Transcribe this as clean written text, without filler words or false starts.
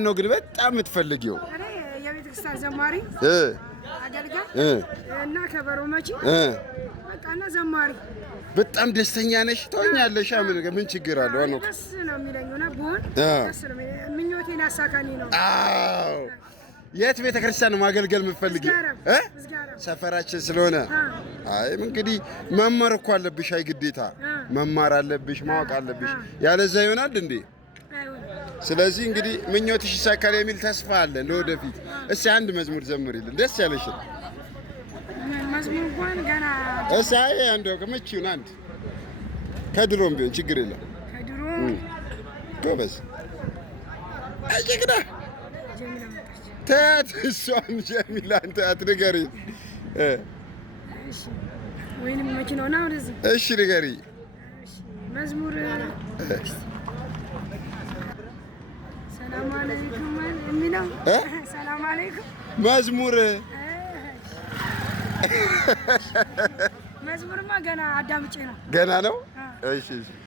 ነው ግን በጣም የምትፈልጊው? እኔ የቤተክርስቲያን ዘማሪ አገልጋይ እና ከበሮ መቺ በቃ እና ዘማሪ። በጣም ደስተኛ ነሽ? ተወኛለሽ? ምን ችግር አለው? ነው ደስ ነው የሚለኝ እና ብሆን ደስ ነው ምኞቴን ያሳካልኝ ነው። አዎ። የት ቤተክርስቲያን ነው ማገልገል የምትፈልጊው? ሰፈራችን ስለሆነ አይ እንግዲህ መማር እኮ አለብሽ። አይ ግዴታ መማር አለብሽ፣ ማወቅ አለብሽ። ያለዛ ይሆናል እንዴ? ስለዚህ እንግዲህ ምኞትሽ ይሳካል የሚል ተስፋ አለ ለወደፊት። እስቲ አንድ መዝሙር ዘምሪልን ደስ ያለሽን። መዝሙር እንኳን ገና እሺ፣ አይ አንዴው ከመቺውን አንድ ከድሮም ቢሆን ችግር የለም። ከድሮ ጎበዝ አጀግና ጀሚላ መጣች። ታት እሷም ጀሚላን ታት ንገሪ። እሺ ወይንም መኪናውና ወደዚህ። እሺ ንገሪ። እሺ መዝሙር ሰላም አለይኩም የሚለው ሰላም አለይኩም መዝሙር መዝሙርማ ገና አዳምጬ ነው። ገና ነው። እሺ እሺ